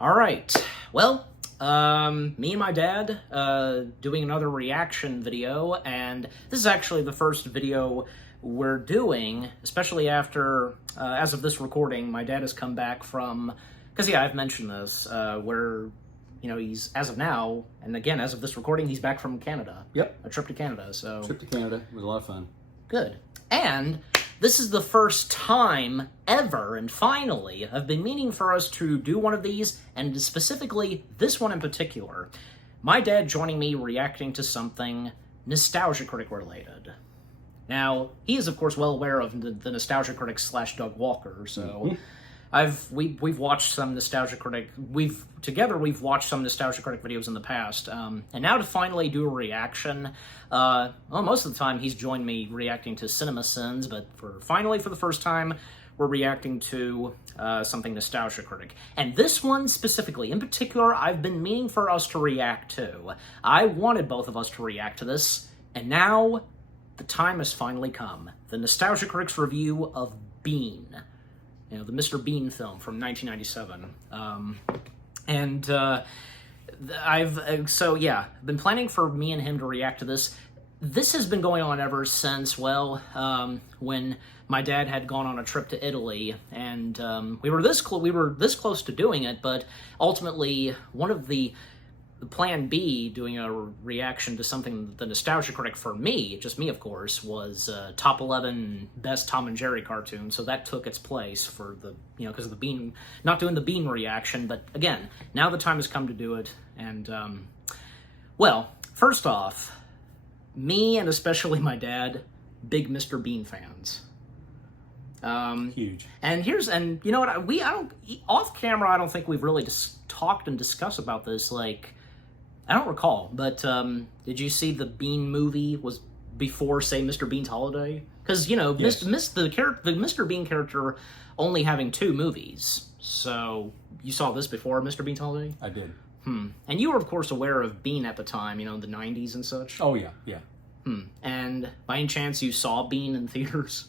All right. Well, me and my dad doing another reaction video, and this is actually the first video we're doing, especially after, as of this recording, my dad has come back from, because yeah, I've mentioned this, where, you know, he's, as of now, and again, as of this recording, he's back from Canada. Yep. A trip to Canada, so. Trip to Canada was a lot of fun. Good. And this is the first time ever, and finally, I've been meaning for us to do one of these, and specifically this one in particular. My dad joining me reacting to something Nostalgia Critic related. Now, he is of course well aware of the Nostalgia Critic / Doug Walker, so we've watched some Nostalgia Critic, we've watched some Nostalgia Critic videos in the past, and now to finally do a reaction, well, most of the time he's joined me reacting to Cinema Sins, but finally for the first time, we're reacting to something Nostalgia Critic. And this one specifically, in particular, I've been meaning for us to react to. I wanted both of us to react to this, and now the time has finally come. The Nostalgia Critic's review of Bean. You know, the Mr. Bean film from 1997. So yeah, been planning for me and him to react to this. This has been going on ever since, well, when my dad had gone on a trip to Italy, and we were this close to doing it, but ultimately one of the plan B, doing a reaction to something the Nostalgia Critic for me, just me of course, was top 11 best Tom and Jerry cartoons, so that took its place for the, you know, because of the Bean, not doing the Bean reaction, but again, now the time has come to do it, and, well, first off, me and especially my dad, big Mr. Bean fans. Huge. And you know what, I don't, off camera, I don't think we've really talked and discussed about this, like, I don't recall, but did you see the Bean movie was before, say, Mr. Bean's Holiday? Because, you know, yes. the Mr. Bean character only having 2 movies. So, you saw this before Mr. Bean's Holiday? I did. And you were, of course, aware of Bean at the time, you know, the 90s and such? Oh, yeah, yeah. And by any chance you saw Bean in theaters?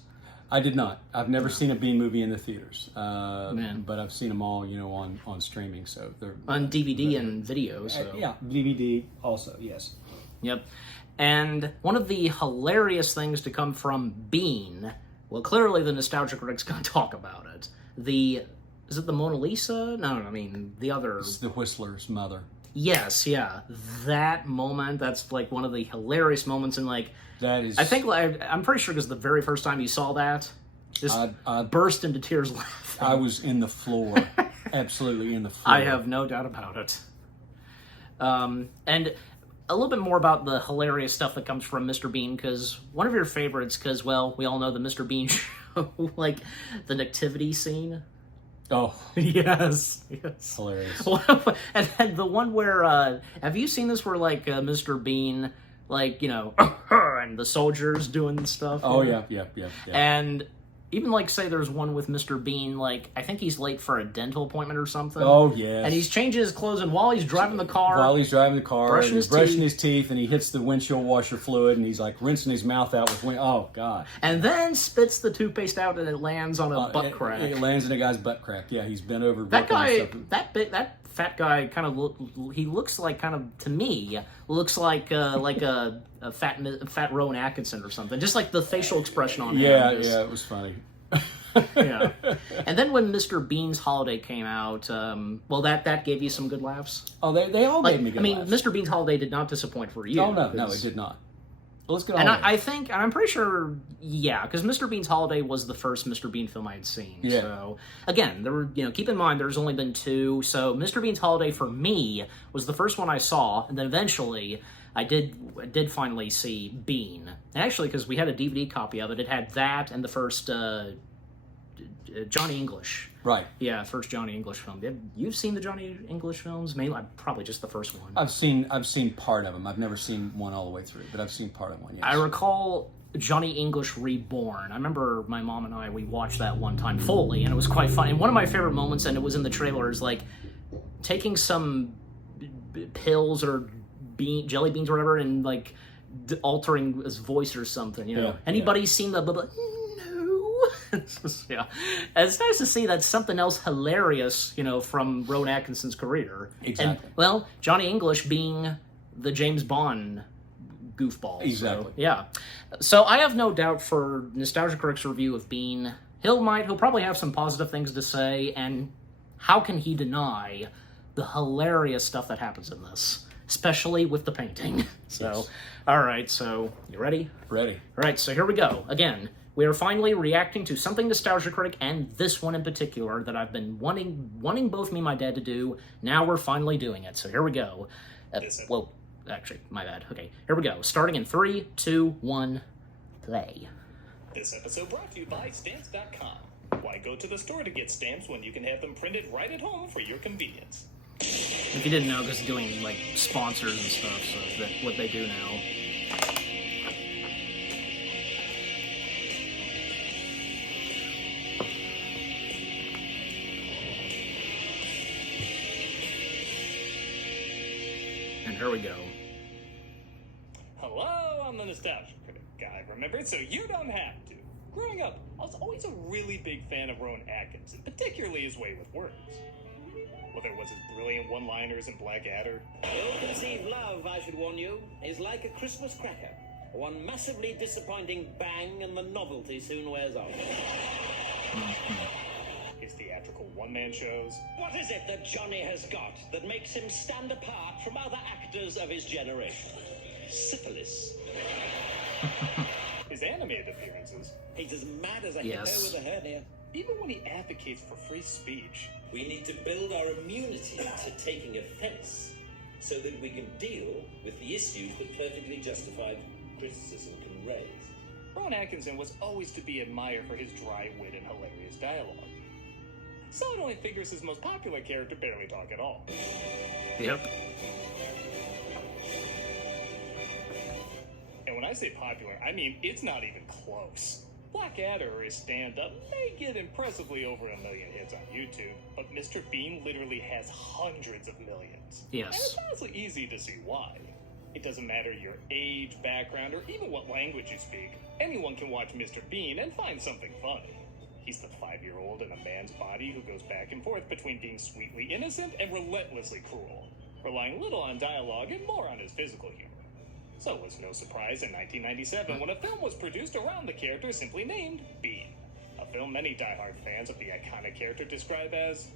I did not. I've never seen a Bean movie in the theaters, but I've seen them all, you know, on streaming. So they're on DVD and video. So yeah, DVD also, yes. Yep. And one of the hilarious things to come from Bean, well, clearly the Nostalgia Critic's going to talk about it. Is it the Mona Lisa? No, I mean the other. It's the Whistler's mother. Yes, yeah, that moment. That's like one of the hilarious moments, and like. That is... I think, I'm pretty sure because the very first time you saw that, just I burst into tears laughing. I was in the floor. Absolutely in the floor. I have no doubt about it. And a little bit more about the hilarious stuff that comes from Mr. Bean, because one of your favorites, because, well, we all know the Mr. Bean show, like, the nativity scene. Oh. Yes. Hilarious. And then the one where, have you seen this where, like, Mr. Bean... like, you know, and the soldiers doing stuff. Oh, yeah. And even, like, say there's one with Mr. Bean, like, I think he's late for a dental appointment or something. Oh, yes. And he's changing his clothes, and while he's driving the car... brushing his teeth, and he hits the windshield washer fluid, and he's, like, rinsing his mouth out with... Oh, God. And then spits the toothpaste out, and it lands on a butt crack. It lands in a guy's butt crack. Yeah, he's bent over... That guy, that fat guy kind of he looks like, kind of, to me, looks like a fat Rowan Atkinson or something. Just like the facial expression on him. Yeah, it was funny. Yeah. And then when Mr. Bean's Holiday came out, well, that gave you some good laughs? Oh, they all gave me good laughs. I mean, Mr. Bean's Holiday did not disappoint for you. Oh, no, it did not. Well, let's get on. And I think, and I'm pretty sure, yeah, because Mr. Bean's Holiday was the first Mr. Bean film I had seen. Yeah. So, again, there were, you know, keep in mind, there's only been 2. So, Mr. Bean's Holiday for me was the first one I saw, and then eventually I did finally see Bean. And actually, because we had a DVD copy of it, it had that and the first Johnny English. Right. Yeah, first Johnny English film. You've seen the Johnny English films? Mainly, probably just the first one. I've seen part of them. I've never seen one all the way through, but I've seen part of one, yes. I recall Johnny English Reborn. I remember my mom and we watched that one time fully, and it was quite fun. And one of my favorite moments, and it was in the trailer, is like taking some pills or jelly beans or whatever, and like altering his voice or something, you know. Yeah, Anybody seen the... No. Yeah, and it's nice to see that something else hilarious, from Rowan Atkinson's career. Exactly. And, well, Johnny English being the James Bond goofball. Exactly. So, yeah. So I have no doubt for Nostalgia Critic's review of Bean, he'll probably have some positive things to say, and how can he deny the hilarious stuff that happens in this, especially with the painting. So, yes. All right, so you ready? Ready. All right, so here we go. Again, we are finally reacting to something Nostalgia Critic, and this one in particular that I've been wanting both me and my dad to do. Now we're finally doing it. So here we go. Whoa, actually, my bad. Okay, here we go. Starting in 3, 2, 1, play. This episode brought to you by Stamps.com. Why go to the store to get stamps when you can have them printed right at home for your convenience? If you didn't know, this is doing, like, sponsors and stuff, so that's what they do now. And here we go. Hello, I'm the Nostalgia Critic guy, remember? So you don't have to. Growing up, I was always a really big fan of Rowan Atkinson, particularly his way with words. Whether it was his brilliant one-liners in Blackadder. Ill-conceived love, I should warn you, is like a Christmas cracker. One massively disappointing bang and the novelty soon wears off. His theatrical one-man shows. What is it that Johnny has got that makes him stand apart from other actors of his generation? Syphilis. His animated appearances. He's as mad as a Yes. hippo with a hernia. Even when he advocates for free speech. We need to build our immunity to taking offense so that we can deal with the issues that perfectly justified criticism can raise. Rowan Atkinson was always to be admired for his dry wit and hilarious dialogue. So it only figures his most popular character barely talk at all. Yep. And when I say popular, I mean it's not even close. Blackadder or his stand-up may get impressively over 1 million hits on YouTube, but Mr. Bean literally has hundreds of millions. Yes. And it's honestly easy to see why. It doesn't matter your age, background, or even what language you speak. Anyone can watch Mr. Bean and find something funny. He's the 5-year-old in a man's body who goes back and forth between being sweetly innocent and relentlessly cruel, relying little on dialogue and more on his physical humor. So it was no surprise in 1997 when a film was produced around the character simply named Bean. A film many diehard fans of the iconic character describe as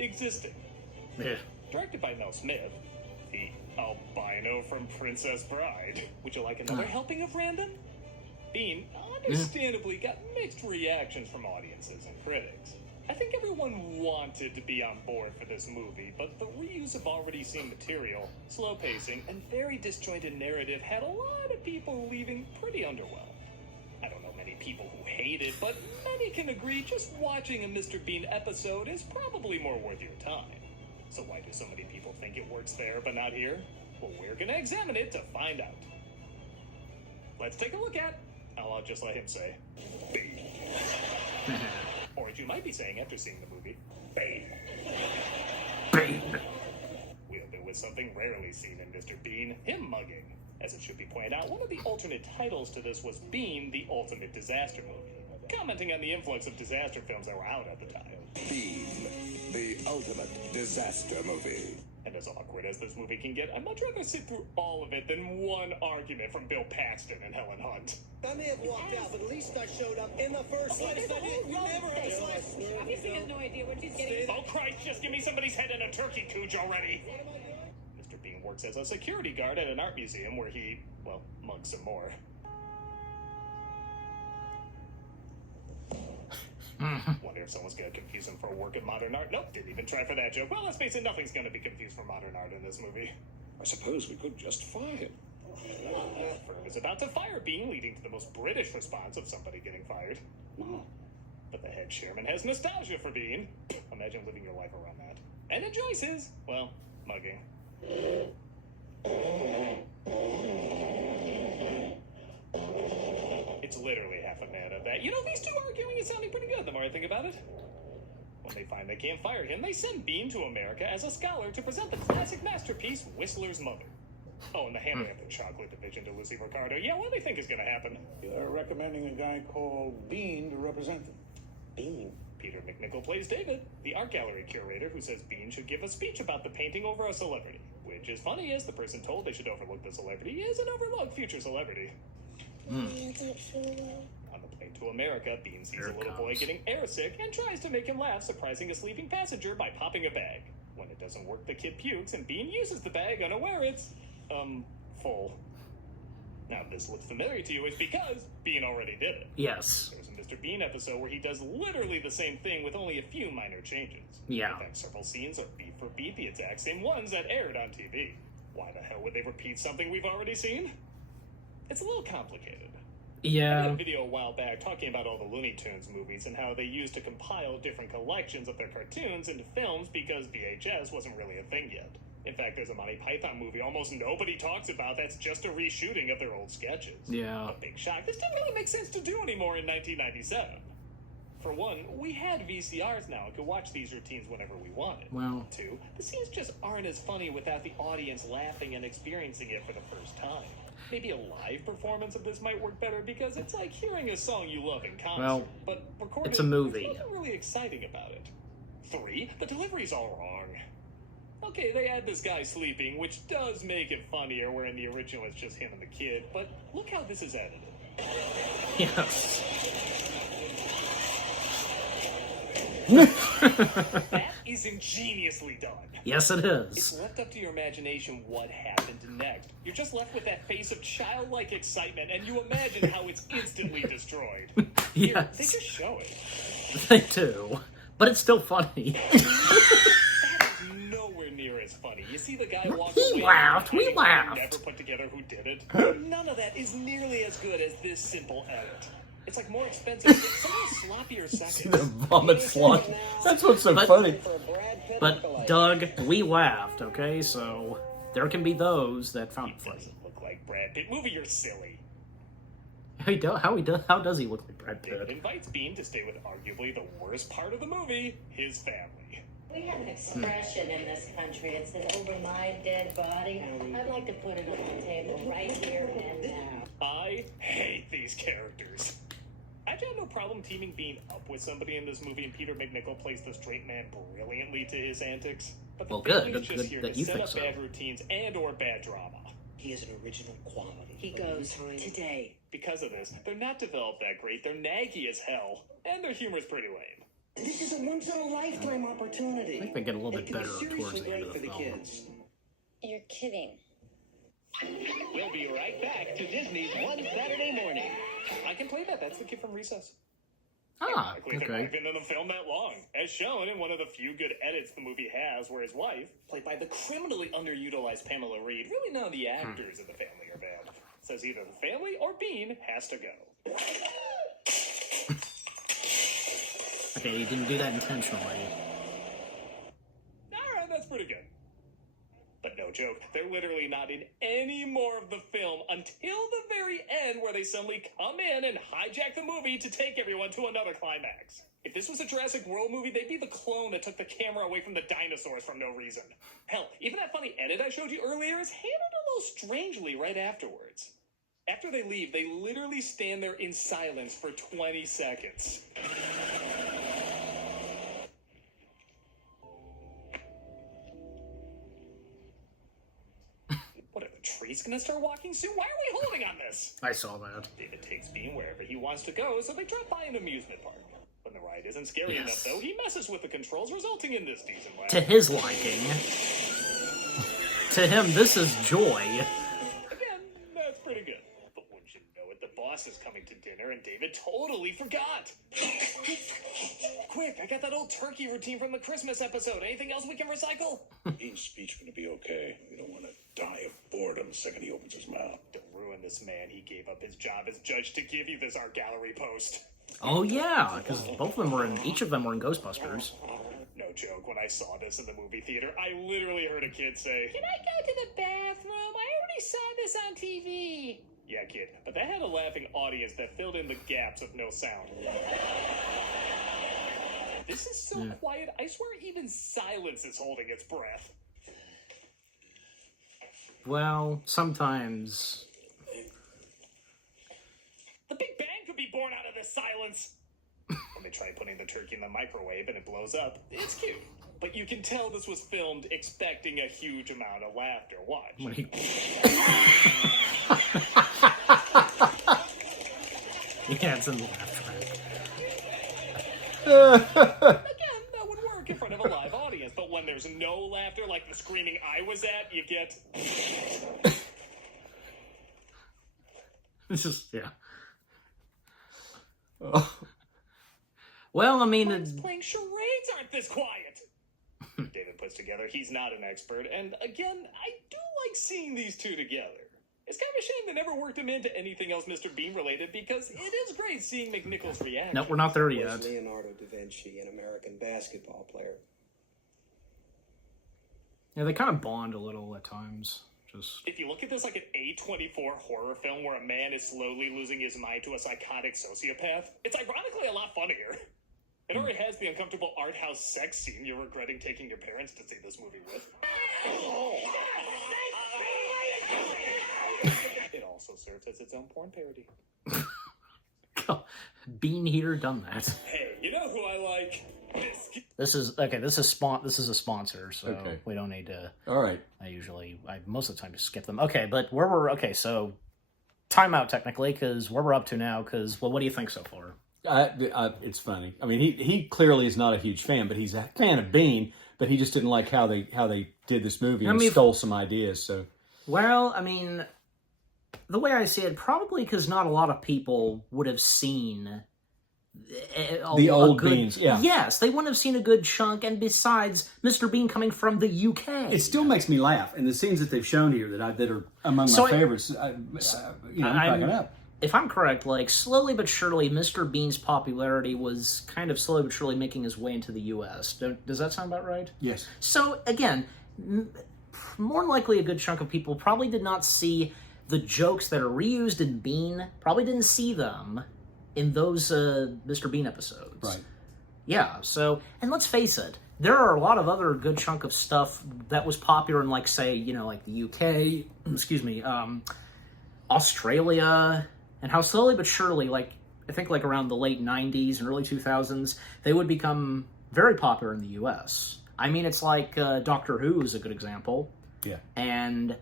existing. Yeah. Directed by Mel Smith, the albino from Princess Bride. Would you like another helping of random? Bean understandably got mixed reactions from audiences and critics. I think everyone wanted to be on board for this movie, but the reuse of already seen material, slow pacing, and very disjointed narrative had a lot of people leaving pretty underwhelmed. I don't know many people who hate it, but many can agree just watching a Mr. Bean episode is probably more worth your time. So why do so many people think it works there but not here? Well, we're gonna examine it to find out. Let's take a look at, I'll just let him say, Bean. Or as you might be saying after seeing the movie, Bean. Bean. We open with something rarely seen in Mr. Bean, him mugging. As it should be pointed out, one of the alternate titles to this was Bean, the Ultimate Disaster Movie, commenting on the influx of disaster films that were out at the time. Bean, the ultimate disaster movie. And as awkward as this movie can get, I'd much rather sit through all of it than one argument from Bill Paxton and Helen Hunt. I may have walked out, but at least I showed up in the first place. You never had a slice. Obviously has no idea what she's getting. Oh Christ, just give me somebody's head in a turkey cooch already! Mr. Bean works as a security guard at an art museum where he, well, mugs some more. Wonder if someone's gonna confuse him for work at modern art. Nope, didn't even try for that joke. Well, let's face it, nothing's gonna be confused for modern art in this movie. I suppose we could just fire him. The firm is about to fire Bean, leading to the most British response of somebody getting fired. But the head chairman has nostalgia for Bean. Imagine living your life around that. And enjoys his, well, mugging. It's literally half a minute of that. You know, these two arguing is sounding pretty good the more I think about it. When they find they can't fire him, they send Bean to America as a scholar to present the classic masterpiece, Whistler's Mother. Oh, and the handing of the chocolate division to Lucy Ricardo. Yeah, what do they think is going to happen? They're recommending a guy called Bean to represent them. Bean. Peter McNichol plays David, the art gallery curator who says Bean should give a speech about the painting over a celebrity. Which is funny, as the person told they should overlook the celebrity is an overlooked future celebrity. On the plane to America, Bean sees a little boy getting airsick and tries to make him laugh, surprising a sleeping passenger by popping a bag. When it doesn't work, the kid pukes, and Bean uses the bag unaware it's, full. Now, if this looks familiar to you, it's because Bean already did it. Yes. There's a Mr. Bean episode where he does literally the same thing with only a few minor changes. Yeah. In fact, several scenes are beat for beat the exact same ones that aired on TV. Why the hell would they repeat something we've already seen? It's a little complicated. I did Yeah. a video a while back talking about all the Looney Tunes movies and how they used to compile different collections of their cartoons into films because VHS wasn't really a thing yet. In fact, there's a Monty Python movie almost nobody talks about that's just a reshooting of their old sketches. Yeah. A big shock. This didn't really make sense to do anymore in 1997. For one, we had VCRs now and could watch these routines whenever we wanted. Well. Two, the scenes just aren't as funny without the audience laughing and experiencing it for the first time. Maybe a live performance of this might work better because it's like hearing a song you love in concert. Well, but recorded, it's a movie. There's nothing really exciting about it. Three, the delivery's all wrong. Okay, they had this guy sleeping, which does make it funnier, where in the original it's just him and the kid, but look how this is edited. Yes. That is ingeniously done. Yes, it It's is. left up to your imagination what happened next. You're just left with that face of childlike excitement, and you imagine how it's instantly destroyed. Here, Yes. they just show it. They do. But it's still funny. That is nowhere near as funny. You see the guy walk He away. laughed, we and laughed. Never put together who did it. None of that is nearly as good as this simple edit. It's like more expensive. It's some sloppier The seconds. vomit slug. That's what's so funny. But, Doug, we laughed, okay? So, there can be those that found it funny. Doesn't look like Brad Pitt. Movie, you're silly. How does he look like Brad David Pitt? invites Bean to stay with arguably the worst part of the movie, his family. We have an expression in this country. It says, over my dead body. I'd like to put it on the table right here and now. I hate these characters. I have no problem teaming Bean up with somebody in this movie, and Peter McNichol plays the straight man brilliantly to his antics. But the Well, good. family's just Good here that to you set think up so. bad routines and or bad drama. He has an original quality. He goes today. Because of this, they're not developed that great, they're naggy as hell, and their humor's pretty lame. This is a once-in-a-lifetime opportunity. I think they get a little It bit could be better seriously towards the end of great the for the film. kids. You're kidding. We'll be right back to Disney's One Saturday Morning. I can play that, that's the kid from Recess. Ah, Ironically, they've only okay. been in the film that long, as shown in one of the few good edits the movie has, where his wife, played by the criminally underutilized Pamela Reed, really none of the actors in the family are bad, says either the family or Bean has to go. Okay, you didn't do that intentionally. Alright, that's pretty good. But no joke, they're literally not in any more of the film until the very end, where they suddenly come in and hijack the movie to take everyone to another climax. If this was a Jurassic World movie, they'd be the clone that took the camera away from the dinosaurs for no reason. Hell, even that funny edit I showed you earlier is handled a little strangely right afterwards. After they leave, they literally stand there in silence for 20 seconds. What, are the trees gonna start walking soon? Why are we holding on this? I saw that. David takes Bean wherever he wants to go, so they drop by an amusement park. When the ride isn't scary Yes. enough, though, he messes with the controls, resulting in this decent laugh. To his liking. To him, this is joy. Again, that's pretty good. But wouldn't you know it, the boss is coming to dinner, and David totally forgot. Quick, I got that old turkey routine from the Christmas episode. Anything else we can recycle? Bean's speech going to be okay. We don't want to die of boredom the second he opens his mouth. Don't ruin this man. He gave up his job as judge to give you this art gallery post. Oh yeah, because each of them were in Ghostbusters. No joke, when I saw this in the movie theater, I literally heard a kid say, "Can I go to the bathroom? I already saw this on TV." Yeah, kid, but that had a laughing audience that filled in the gaps of no sound. This is so quiet, I swear even silence is holding its breath. Well, sometimes. The Big Bang could be born out of this silence. When they try putting the turkey in the microwave and it blows up, it's cute. But you can tell this was filmed expecting a huge amount of laughter. Watch. When he... yeah, it's in the laugh track. Again, that would work in front of a live audience, but when there's no laughter, like the screening I was at, you get... It's just, yeah. Well, I mean... playing charades aren't this quiet. David puts together, he's not an expert, and again, I do like seeing these two together. It's kind of a shame they never worked him into anything else Mr. Bean related, because it is great seeing McNichol's reaction. No, we're not there Was yet. Leonardo da Vinci, an American basketball player. Yeah, they kind of bond a little at times. Just... If you look at this like an A24 horror film where a man is slowly losing his mind to a psychotic sociopath, it's ironically a lot funnier. It already has the uncomfortable art house sex scene you're regretting taking your parents to see this movie with. It also serves as its own porn parody. Bean Heater done that. Hey, you know who I like? This is okay. This is a sponsor, so we don't need to. All right. I most of the time just skip them. Okay, but so timeout technically, because where we're up to now. Because what do you think so far? It's funny. I mean, he clearly is not a huge fan, but he's a fan of Bean. But he just didn't like how they did this movie and stole some ideas. So, well, I mean, the way I see it, probably because not a lot of people would have seen the old Beans. Yeah. Yes, they wouldn't have seen a good chunk. And besides, Mr. Bean coming from the UK, it still makes me laugh. And the scenes that they've shown here that are among my favorites, I'm cracking up. If I'm correct, like, slowly but surely, Mr. Bean's popularity was kind of slowly but surely making his way into the U.S. Does that sound about right? Yes. So, again, more than likely a good chunk of people probably did not see the jokes that are reused in Bean, probably didn't see them in those Mr. Bean episodes. Right. Yeah, so, and let's face it, there are a lot of other good chunk of stuff that was popular in, like, say, like the UK, Australia... And how slowly but surely, like, I think like around the late 90s and early 2000s, they would become very popular in the U.S. I mean, it's like Doctor Who is a good example. Yeah. And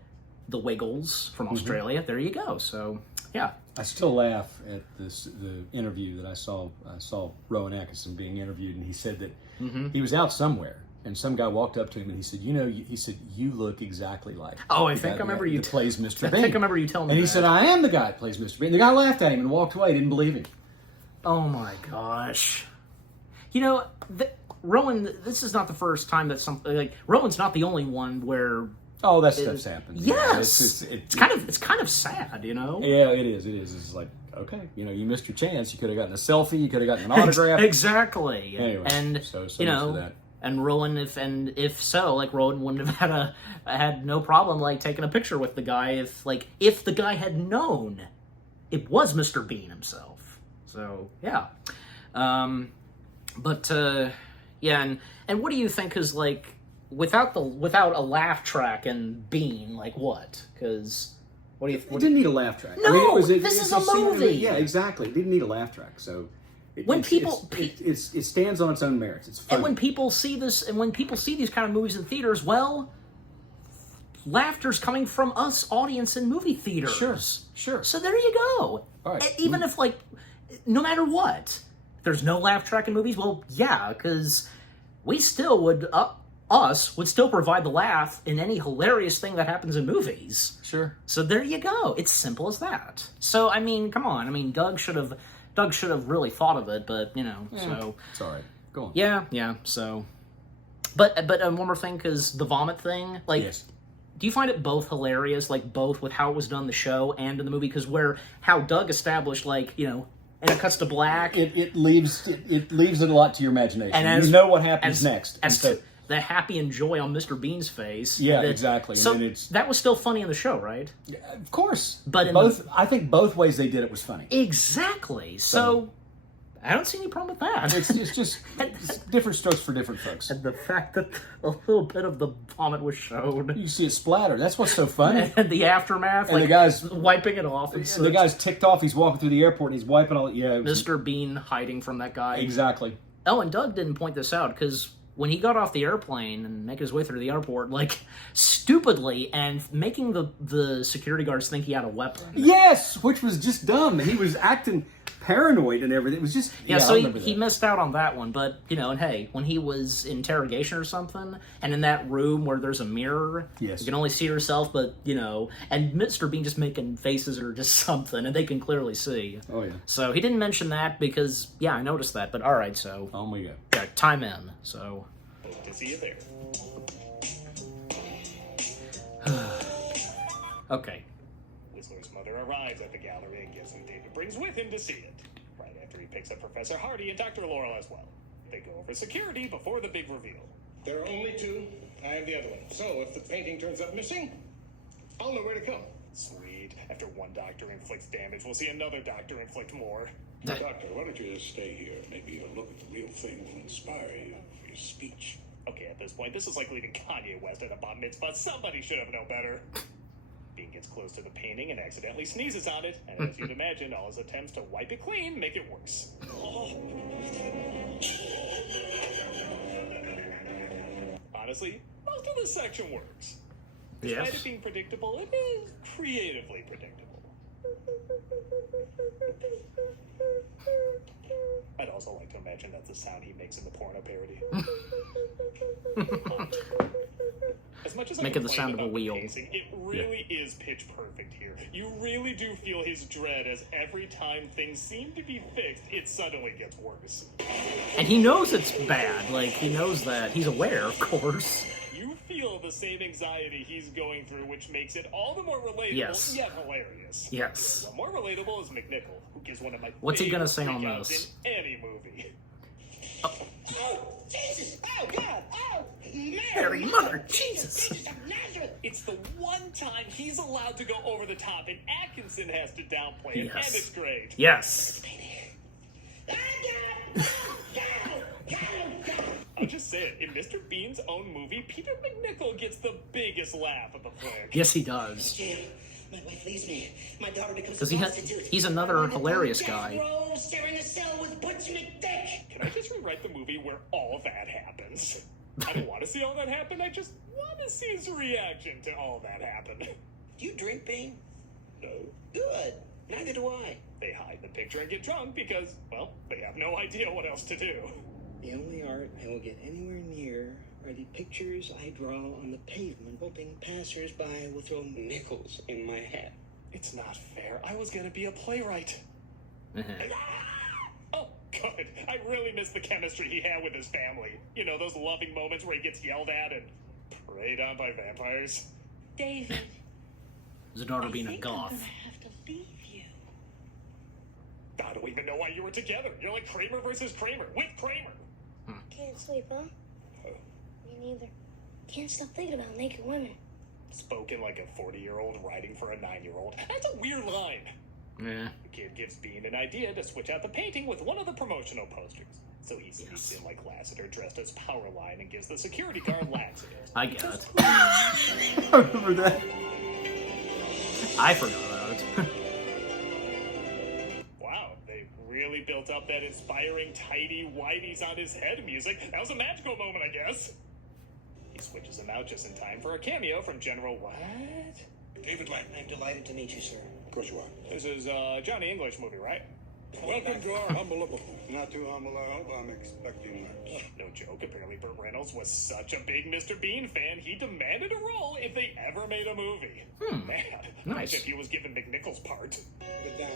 The Wiggles from Australia. There you go. So, yeah. I still laugh at the interview that I saw. I saw Rowan Atkinson being interviewed, and he said that he was out somewhere. And some guy walked up to him and he said, you look exactly like. Oh, I think I remember you plays Mr. Bean. I think I remember you telling me. And he said, I am the guy that plays Mr. Bean. The guy laughed at him and walked away. Didn't believe him. Oh my gosh. Rowan. This is not the first time that something like Rowan's not the only one where. Oh, that stuff's happened. Yes, it's kind of sad, Yeah, it is. It's like, okay, you missed your chance. You could have gotten a selfie. You could have gotten an autograph. Exactly. Anyway, and so much for that. And Rowan, if so, like, Rowan wouldn't have had no problem, like, taking a picture with the guy if the guy had known it was Mr. Bean himself. So, yeah. Yeah, and what do you think is, like, without a laugh track and Bean, like, what? Because, what do you think? It didn't need a laugh track. No, this is a movie! Yeah, exactly. It didn't need a laugh track, so... It stands on its own merits. It's fun. And when people see this, and when people see these kind of movies in theaters, well, laughter's coming from us, audience in movie theaters. Sure. So there you go. All right. Even if, like, no matter what, there's no laugh track in movies. Well, yeah, because we still would still provide the laugh in any hilarious thing that happens in movies. Sure. So there you go. It's simple as that. So I mean, come on. I mean, Doug should have really thought of it, but, so... It's all right. Go on. Yeah, so... But one more thing, because the vomit thing, like... Yes. Do you find it both hilarious, like, both with how it was done in the show and in the movie? Because how Doug established, like, and it cuts to black... It leaves it a lot to your imagination. And you know what happens next. The happy and joy on Mr. Bean's face. Yeah, exactly. So and then that was still funny in the show, right? Of course. But I think both ways they did it was funny. Exactly. So I don't see any problem with that. It's just it's different strokes for different folks. And the fact that a little bit of the vomit was shown. You see it splatter. That's what's so funny. And the aftermath, And like the guy's wiping it off. And the guy's ticked off. He's walking through the airport and he's wiping all. Yeah, it was- Mr. Bean hiding from that guy. exactly. Oh, and Doug didn't point this out because when he got off the airplane and making his way through the airport, like stupidly and making the security guards think he had a weapon. Yes, which was just dumb. He was acting paranoid and everything. It was just Yeah, I so remember he that. missed out on that one. But, you know, and hey, when he was in interrogation or something, and in that room where there's a mirror, Yes. you can only see yourself, but, you know, and Mr. Bean just making faces or just something, and they can clearly see. Oh yeah. So he didn't mention that because, yeah, I noticed that. But all right, so On we go. yeah, time in. So Hope to see you there. okay. Whistler's mother arrives at the gallery and gives him David brings with him to see it. Right after he picks up Professor Hardy and Dr. Laurel as well. They go over security before the big reveal. There are only two. I have the other one. So if the painting turns up missing, I'll know where to come. Sweet. After one doctor inflicts damage, we'll see another doctor inflict more. Doctor, why don't you just stay here? Maybe even look at the real thing will inspire you for your speech. Okay, at this point, this is like leaving Kanye West at a bar mitzvah. Somebody should have known better. Bean gets close to the painting and accidentally sneezes on it, and as you'd imagine, all his attempts to wipe it clean make it worse. Honestly, most of this section works. Despite Yes. it being predictable, it is creatively predictable. I'd also like to imagine that's the sound he makes in the porno parody. As much as I Making the complain sound of a about the wheel. pacing, it really is pitch perfect here. You really do feel his dread as every time things seem to be fixed, it suddenly gets worse. And he knows it's bad. Like, he knows that. He's aware, of course. You feel the same anxiety he's going through, which makes it all the more relatable, Yes. yet hilarious. Yes. One more relatable is McNichol, who gives one of my What's he gonna favorite say on freakouts this? in any movie. Oh, Jesus! Oh, God! Oh, Mary, Mother, Jesus! Jesus of Nazareth! It's the one time he's allowed to go over the top, and Atkinson has to downplay it, Yes. and it's great. Yes. Oh, God! God! God! I'll just say it, in Mr. Bean's own movie, Peter McNichol gets the biggest laugh of the flick. Yes, he does. Jail. My wife leaves me. My daughter becomes 'Cause a he ha- prostitute. he's another I'm on the hilarious death guy. row, sharing a cell with Butch McDick. Can I just rewrite the movie where all that happens? I don't want to see all that happen, I just want to see his reaction to all that happen. Do you drink, Bean? No. Good. Neither do I. They hide the picture and get drunk because, well, they have no idea what else to do. The only art I will get anywhere near are the pictures I draw on the pavement, hoping passers-by will throw nickels in my hat. It's not fair. I was gonna be a playwright. Oh, good. I really miss the chemistry he had with his family. You know, those loving moments where he gets yelled at and preyed on by vampires. David, His daughter I being a think I'm goth. gonna have to leave you. I don't even know why you were together. You're like Kramer versus Kramer with Kramer. Can't sleep, huh? Me neither. Can't stop thinking about naked women. Spoken like a 40-year-old writing for a 9-year-old. That's a weird line. Yeah. The kid gives Bean an idea to switch out the painting with one of the promotional posters. So he sneaks in like Lassiter dressed as Powerline and gives the security guard laxatives. I get it. I remember that. I forgot about it. Wow, they really built up that inspiring tidy whiteys on his head music. That was a magical moment, I guess. He switches him out just in time for a cameo from General what? David Lang. I'm delighted to meet you, sir. Of course you are. This is Johnny English movie, right? Welcome to our humble abode. Not too humble, I hope. I'm expecting much. No joke, apparently Burt Reynolds was such a big Mr. Bean fan, he demanded a role if they ever made a movie. Man, Nice. if he was given McNichol's part. Get down.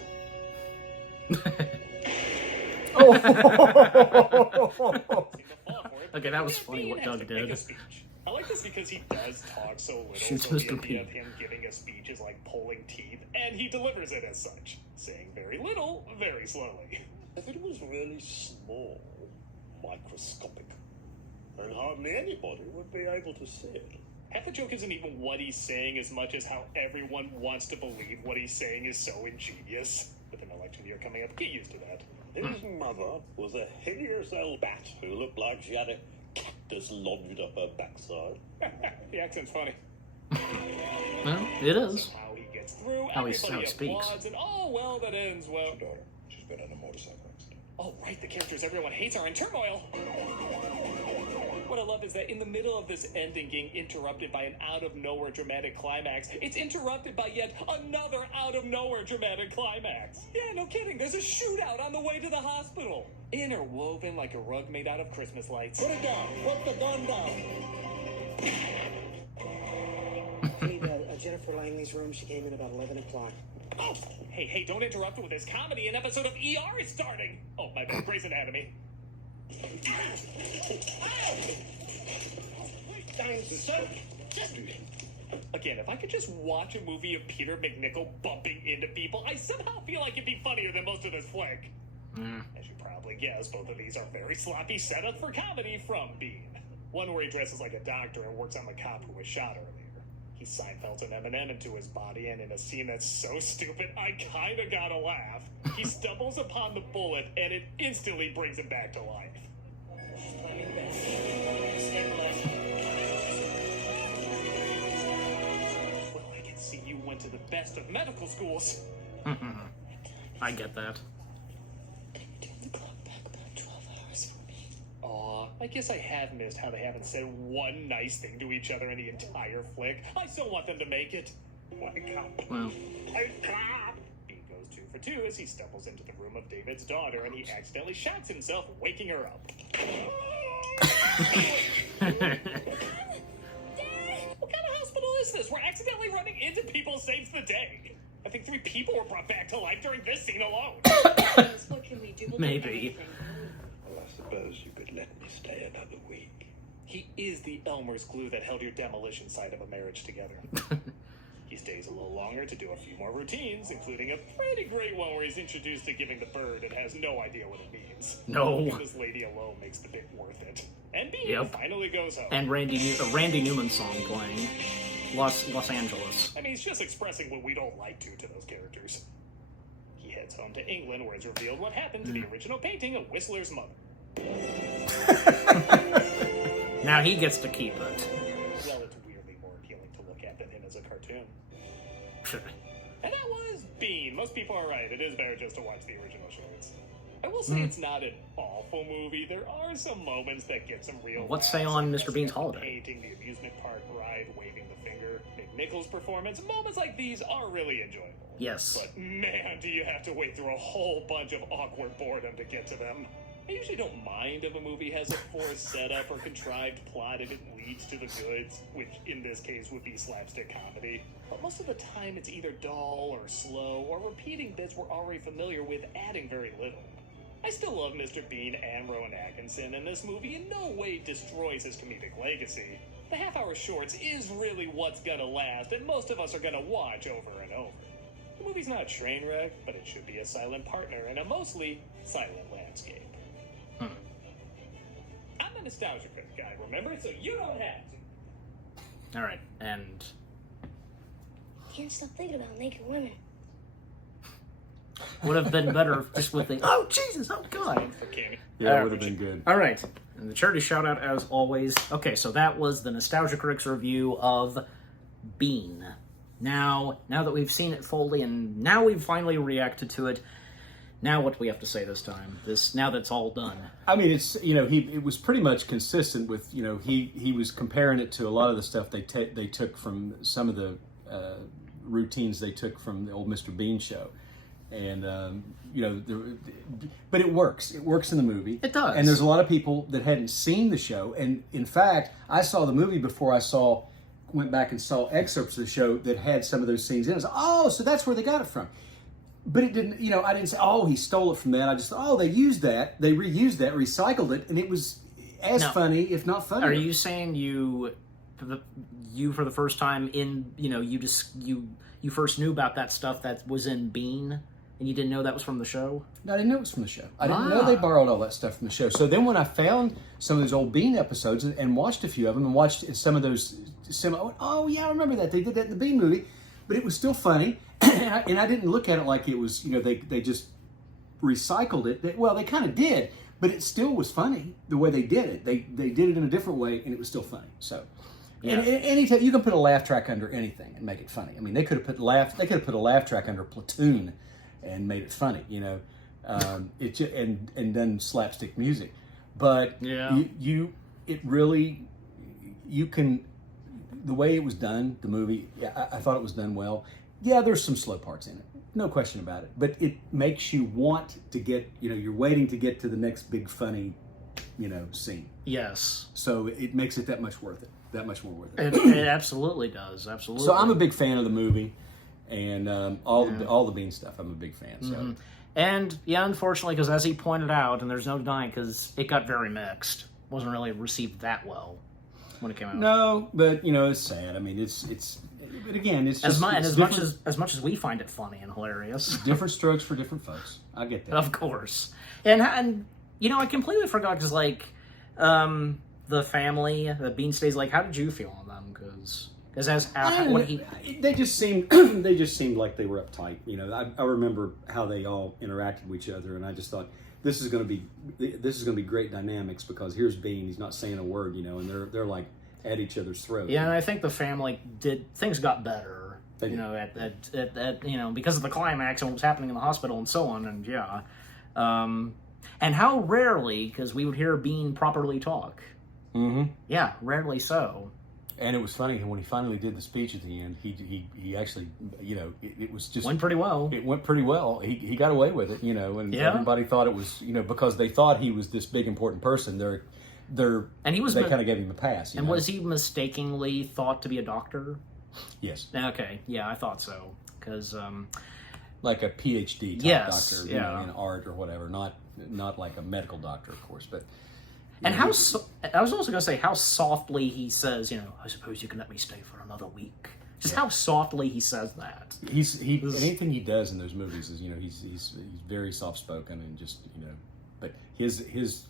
Okay, that was funny what Bean Doug has to make did. a speech. I like this because he does talk so little, Shoots so the Mr. idea Bean. of him giving a speech is like pulling teeth, and he delivers it as such, saying very little, very slowly. If it was really small, microscopic, then hardly anybody would be able to see it. Half the joke isn't even what he's saying as much as how everyone wants to believe what he's saying is so ingenious. With an election year coming up, get used to that. His mother was a hideous old bat who looked like she had a cactus lodged up her backside. The accent's funny. Well, it is. Somehow he gets through, How he everybody speaks. applauds, and oh, well, that ends well. Daughter, she's been in a motorcycle accident. Oh, right, the characters everyone hates are in turmoil. What I love is that in the middle of this ending getting interrupted by an out-of-nowhere dramatic climax, it's interrupted by yet another out-of-nowhere dramatic climax. Yeah, no kidding, there's a shootout on the way to the hospital. Interwoven like a rug made out of Christmas lights. Put it down. Put the gun down. Hey, Jennifer Langley's room. She came in about 11 o'clock. Oh, hey, don't interrupt with this comedy. An episode of ER is starting. Oh, my bad, Grey's Anatomy. Again, if I could just watch a movie of Peter McNichol bumping into people, I somehow feel like it'd be funnier than most of this flick. As you probably guess, both of these are very sloppy setups for comedy from Bean. One where he dresses like a doctor and works on the cop who was shot earlier. He Seinfelds an M&M into his body, and in a scene that's so stupid, I kinda gotta laugh. He stumbles upon the bullet, and it instantly brings him back to life. Well, I can see you went to the best of medical schools. I get that. Aw, I guess I have missed how they haven't said one nice thing to each other in the entire flick. I still want them to make it. Wake up. Well. Wake up! Bean goes 2 for 2 as he stumbles into the room of David's daughter and he accidentally shouts himself, waking her up. What kind of hospital is this? We're accidentally running into people saves the day. I think 3 people were brought back to life during this scene alone. What can we do? Maybe. Well, I suppose you could let me stay another week. He is the Elmer's glue that held your demolition side of a marriage together. He stays a little longer to do a few more routines, including a pretty great one where he's introduced to giving the bird and has no idea what it means. No. This lady alone makes the bit worth it. And Bean finally goes home. And Randy Newman song playing. Los Angeles. I mean, he's just expressing what we don't like to those characters. He heads home to England where it's revealed what happened to the original painting of Whistler's mother. Now he gets to keep it. Well, it's weirdly more appealing to look at than him as a cartoon. And that was Bean. Most people are right. It is better just to watch the original shorts. I will say it's not an awful movie. There are some moments that get some real Let's say on Mr. Bean's Holiday. Painting, the amusement park ride, waving the finger, McNichol's performance. Moments like these are really enjoyable. Yes. But man, do you have to wait through a whole bunch of awkward boredom to get to them. I usually don't mind if a movie has a forced setup or contrived plot if it leads to the goods, which in this case would be slapstick comedy. But most of the time it's either dull or slow or repeating bits we're already familiar with, adding very little. I still love Mr. Bean and Rowan Atkinson, and this movie in no way destroys his comedic legacy. The half-hour shorts is really what's gonna last, and most of us are gonna watch over and over. The movie's not a train wreck, but it should be a silent partner in a mostly silent landscape. I'm a nostalgia critic guy, remember? So you don't have to. All right, and Can't stop thinking about naked women. would have been better just with the oh Jesus, oh God. Yeah, it would have been good. All right, and the charity shout out as always. Okay, so that was the Nostalgia Critics review of Bean. Now that we've seen it fully and now we've finally reacted to it, now what do we have to say this time? Now that's all done. I mean, it's it was pretty much consistent with he was comparing it to a lot of the stuff they took from some of the routines they took from the old Mr. Bean show, and but it works. It works in the movie. It does. And there's a lot of people that hadn't seen the show, and in fact, I saw the movie before went back and saw excerpts of the show that had some of those scenes in it. I was like, oh, so that's where they got it from. But it didn't, I didn't say, oh, he stole it from that. I just thought, oh, they used that, they reused that, recycled it, and it was as funny, if not funnier. Are you saying you for the first time you first knew about that stuff that was in Bean, and you didn't know that was from the show? No, I didn't know it was from the show. I didn't know they borrowed all that stuff from the show. So then when I found some of those old Bean episodes and watched a few of them and watched some of those, oh yeah, I remember that. They did that in the Bean movie, but it was still funny. And I didn't look at it like it was, they just recycled it. They kind of did, but it still was funny the way they did it. They did it in a different way, and it was still funny. So, Yeah. and anytime you can put a laugh track under anything and make it funny. I mean, they could have put a laugh track under Platoon and made it funny. You know, and done slapstick music. But it really, you can, the way it was done, the movie, I thought it was done well. Yeah, there's some slow parts in it, no question about it. But it makes you want to get, you're waiting to get to the next big funny, scene. Yes. So it makes it that much more worth it. It absolutely does, absolutely. So I'm a big fan of the movie, and all the Bean stuff, I'm a big fan. So. Mm-hmm. And, yeah, unfortunately, because as he pointed out, and there's no denying, because it got very mixed. Wasn't really received that well when it came out. No, but, it's sad. I mean, but again, it's just... As much as we find it funny and hilarious. Different strokes for different folks. I get that. Of course. And I completely forgot, because, the family, the Bean stays, how did you feel on them? Because they just seemed like they were uptight. I remember how they all interacted with each other, and I just thought this is going to be great dynamics, because here's Bean, he's not saying a word, and they're like at each other's throat. Yeah, and I think the family things got better. Because of the climax and what was happening in the hospital and so on, and yeah, and how rarely, because we would hear Bean properly talk. Mm-hmm. Yeah, rarely so. And it was funny when he finally did the speech at the end. He actually, it was just went pretty well. It went pretty well. He got away with it, and everybody thought it was, because they thought he was this big important person. They kind of gave him a pass. And was he mistakenly thought to be a doctor? Yes. Okay. Yeah, I thought so. Because like a PhD type doctor, in art or whatever. Not like a medical doctor, of course, but. And I was also going to say how softly he says, I suppose you can let me stay for another week. Just how softly he says that. Anything he does in those movies is, he's very soft spoken and just, but his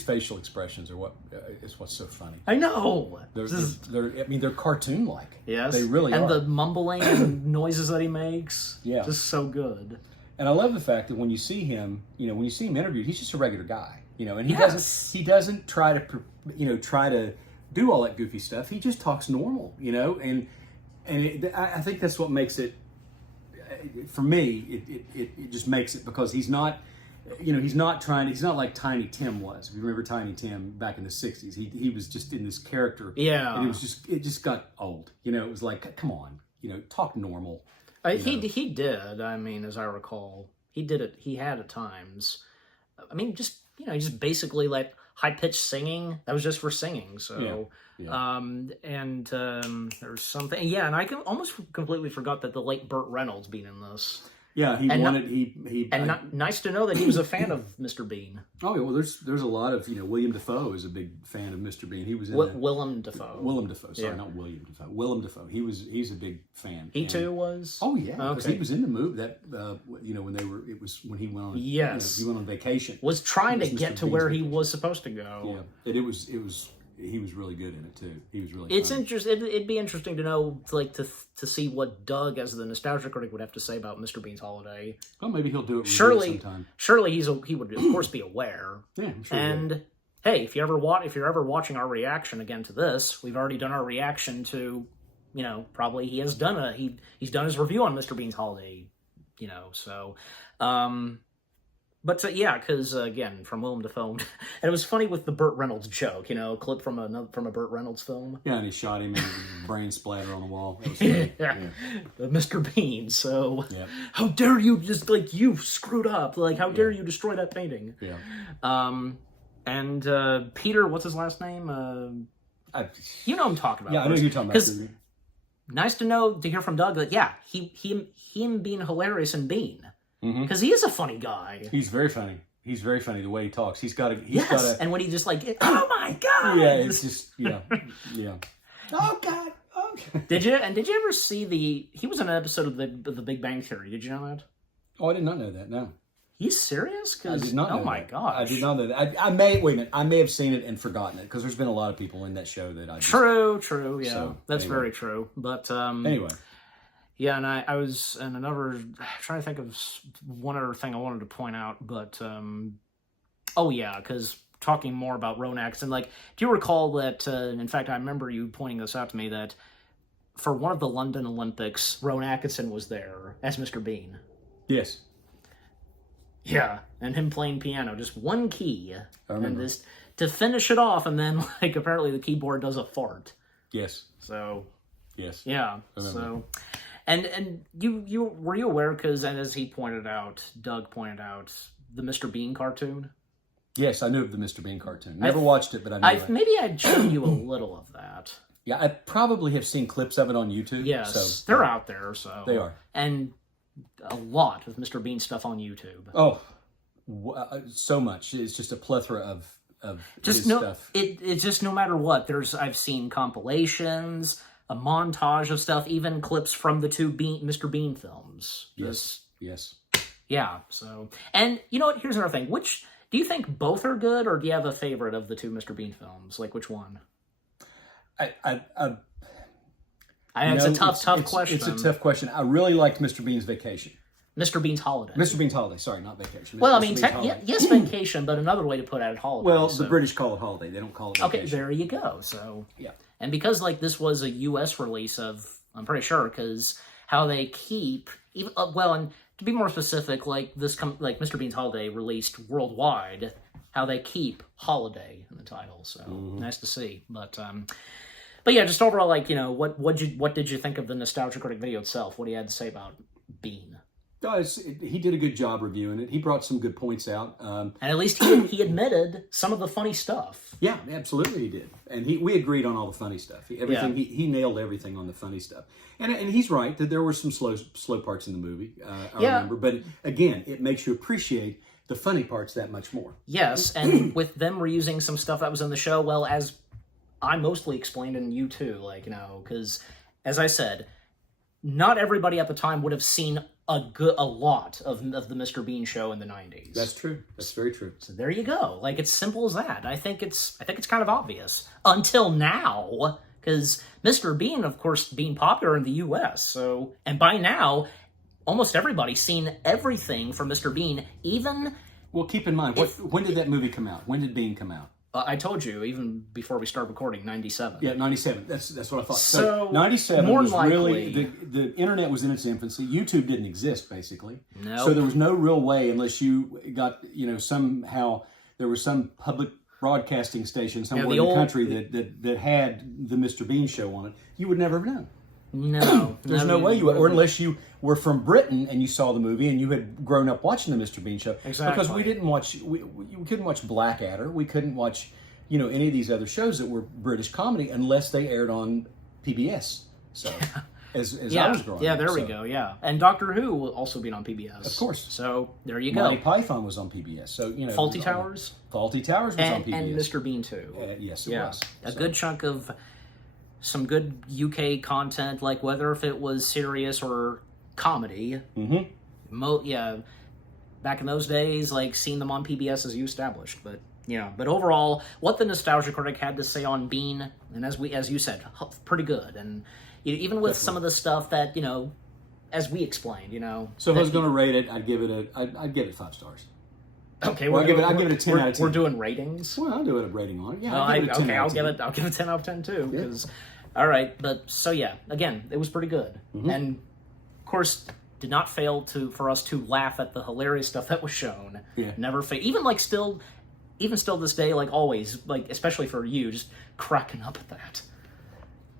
facial expressions are what's so funny. I know. They're cartoon like. Yes, they really are. And the mumbling and noises that he makes, yeah, just so good. And I love the fact that when you see him, interviewed, he's just a regular guy. And he doesn't try to do all that goofy stuff. He just talks normal, and I think that's what makes it, for me, it just makes it, because he's not like Tiny Tim was. If you remember Tiny Tim back in the 60s, he was just in this character. Yeah. And it just got old. It was like, come on, talk normal. He did. I mean, as I recall, he did it. He had at times. I mean, just basically like high-pitched singing. That was just for singing. So, there's something. Yeah, and I almost completely forgot that the late Burt Reynolds being in this. Yeah, nice to know that he was a fan of Mr. Bean. Oh, yeah, well, there's a lot of, William Dafoe is a big fan of Mr. Bean. He was in Willem Dafoe. Willem Dafoe, sorry, not William Dafoe. Willem Dafoe. He's a big fan. He too was? Oh, yeah, because he was in the movie that, when he went on, he went on vacation. Was trying to get to where he was supposed to go. Yeah, he was really good in it too. He was really. It's interesting. It'd be interesting to know, to see what Doug, as the nostalgia critic, would have to say about Mr. Bean's Holiday. Well, maybe he'll do it. Surely he would of course be aware. Yeah, I'm sure. And hey, if you're ever watching our reaction again to this, we've already done our reaction to, probably he's done his review on Mr. Bean's Holiday, so. But because again, from Willem Dafoe, and it was funny with the Burt Reynolds joke, a clip from a Burt Reynolds film. Yeah, and he shot him and brain splatter on the wall. Mr. Bean. So, how dare you you screwed up? How dare you destroy that painting? Yeah. And Peter, what's his last name? I'm talking about. Yeah, I know who you're talking about. Nice to hear from Doug that him being hilarious and Bean. Because he is a funny guy. He's very funny. He's very funny the way he talks. And when he just oh my God! Yeah, it's just yeah. Oh God! Oh God! Did you ever see he was in an episode of the Big Bang Theory? Did you know that? Oh, I did not know that. No. He's serious? I did not know my that. gosh. I did not know that. I may have seen it and forgotten it, because there's been a lot of people in that show that I just... True, yeah. So, that's very true. But anyway. Yeah, and I was, and another, trying to think of one other thing I wanted to point out, but, oh yeah, because talking more about Rowan Atkinson, like, do you recall that, in fact, I remember you pointing this out to me, that for one of the London Olympics, Rowan Atkinson was there as Mr. Bean. Yes. Yeah, and him playing piano, just one key. I remember. And just to finish it off, and then, like, apparently the keyboard does a fart. Yes. So, yes. Yeah, so... And you were you aware, because, and as he pointed out, Doug pointed out, the Mr. Bean cartoon? Yes, I knew of the Mr. Bean cartoon. Never watched it, but I knew it. Maybe I'd show you a little of that. Yeah, I probably have seen clips of it on YouTube. Yes, so, they're out there, so... They are. And a lot of Mr. Bean stuff on YouTube. Oh, so much. It's just a plethora of his stuff. It's just no matter what. I've seen compilations, a montage of stuff, even clips from the two Mr. Bean films. Yes. Yeah, so... And, you know what, here's another thing. Do you think both are good, or do you have a favorite of the two Mr. Bean films? Like, which one? It's a tough question. It's a tough question. I really liked Mr. Bean's Vacation. Mr. Bean's Holiday. Mr. Bean's Holiday. Sorry, not Vacation. Well, I mean, yes, Vacation, but another way to put it, Holiday. Well, the British call it Holiday. They don't call it Vacation. Okay, there you go. So yeah, and because like this was a U.S. release of, I'm pretty sure, because how they keep even and to be more specific, like like Mr. Bean's Holiday released worldwide, how they keep Holiday in the title. So nice to see, But yeah, just overall, like, you know, what did you think of the Nostalgia Critic video itself? What he had to say about Bean? He did a good job reviewing it. He brought some good points out. And at least he admitted some of the funny stuff. Yeah, absolutely he did. And we agreed on all the funny stuff. He nailed everything on the funny stuff. And he's right that there were some slow parts in the movie, I remember. But again, it makes you appreciate the funny parts that much more. Yes, and with them reusing some stuff that was in the show, well, as I mostly explained in you too, like, you know, because as I said, not everybody at the time would have seen a lot of the Mr. Bean show in the 90s. That's true. That's very true. So there you go. Like, it's simple as that. I think it's kind of obvious until now, because Mr. Bean, of course, being popular in the U.S. So, and by now, almost everybody's seen everything from Mr. Bean. Even well, keep in mind, when did that movie come out? When did Bean come out? I told you, even before we started recording, 97. Yeah, 97. That's what I thought. So 97 more was likely, really... The internet was in its infancy. YouTube didn't exist, basically. No. So there was no real way, unless you got, you know, somehow... There was some public broadcasting station somewhere in the country that had the Mr. Bean show on it. You would never have known. No. There's no way you would. Or unless you were from Britain and you saw the movie and you had grown up watching the Mr. Bean show. Exactly. Because we didn't watch... We couldn't watch Blackadder. We couldn't watch... You know, any of these other shows that were British comedy unless they aired on PBS. So, as I was growing up. Yeah, there we go, yeah. And Doctor Who will also be on PBS. Of course. So, there you go. Monty Python was on PBS. So, you know. Fawlty Towers? Fawlty Towers was on PBS. And Mr. Bean, too. Yes, it was. A good chunk of some good UK content, like whether if it was serious or comedy. Mm-hmm. Back in those days, like, seeing them on PBS as you established, but... Yeah, but overall, what the Nostalgia Critic had to say on Bean, and as you said, pretty good. And even with some of the stuff that, you know, as we explained, you know. So if I was going to rate it, I'd give it 5 stars. Okay, well, I'll give it a 10 out of 10. We're doing ratings. Well, I'll do it a rating on it. Yeah, I'll give it a 10 out of 10 too. Because, all right, but so yeah, again, it was pretty good, and of course. Did not fail for us to laugh at the hilarious stuff that was shown. Yeah. Never even still this day, like always, like especially for you, just cracking up at that.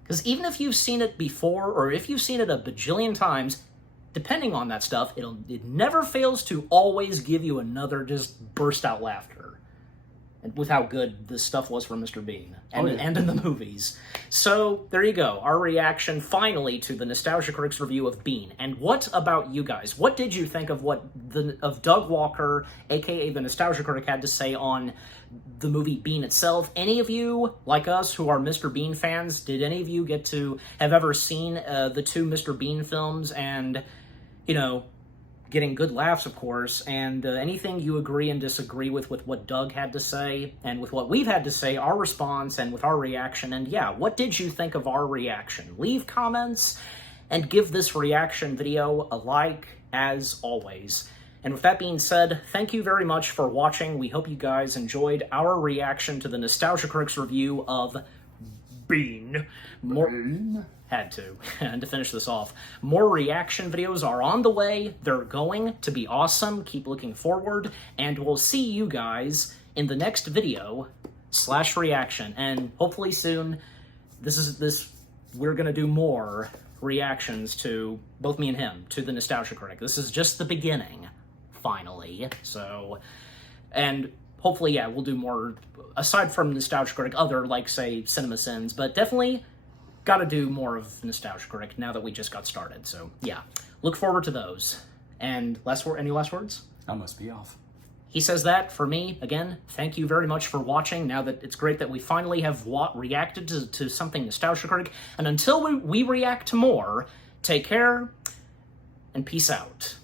Because even if you've seen it before, or if you've seen it a bajillion times, depending on that stuff, it never fails to always give you another just burst out laughter. And with how good this stuff was from Mr. Bean and in the movies. So there you go, our reaction finally to the Nostalgia Critics review of Bean. And what about you guys? What did you think of of Doug Walker, aka the Nostalgia Critic, had to say on the movie Bean itself? Any of you, like us, who are Mr. Bean fans, did any of you get to have ever seen the two Mr. Bean films and, you know, getting good laughs, of course, and anything you agree and disagree with what Doug had to say, and with what we've had to say, our response, and with our reaction, and yeah, what did you think of our reaction? Leave comments, and give this reaction video a like, as always. And with that being said, thank you very much for watching. We hope you guys enjoyed our reaction to the Nostalgia Critic's review of Bean. Had to. And to finish this off, more reaction videos are on the way. They're going to be awesome. Keep looking forward, and we'll see you guys in the next video / reaction. And hopefully soon, we're gonna do more reactions to both me and him to the Nostalgia Critic. This is just the beginning, finally. So, and hopefully, yeah, we'll do more aside from Nostalgia Critic, other like say Cinema Sins, but definitely got to do more of Nostalgia Critic now that we just got started. So yeah, look forward to those. And any last words? I must be off. He says that for me. Again, thank you very much for watching. Now that it's great that we finally have reacted to something Nostalgia Critic. And until we react to more, take care and peace out.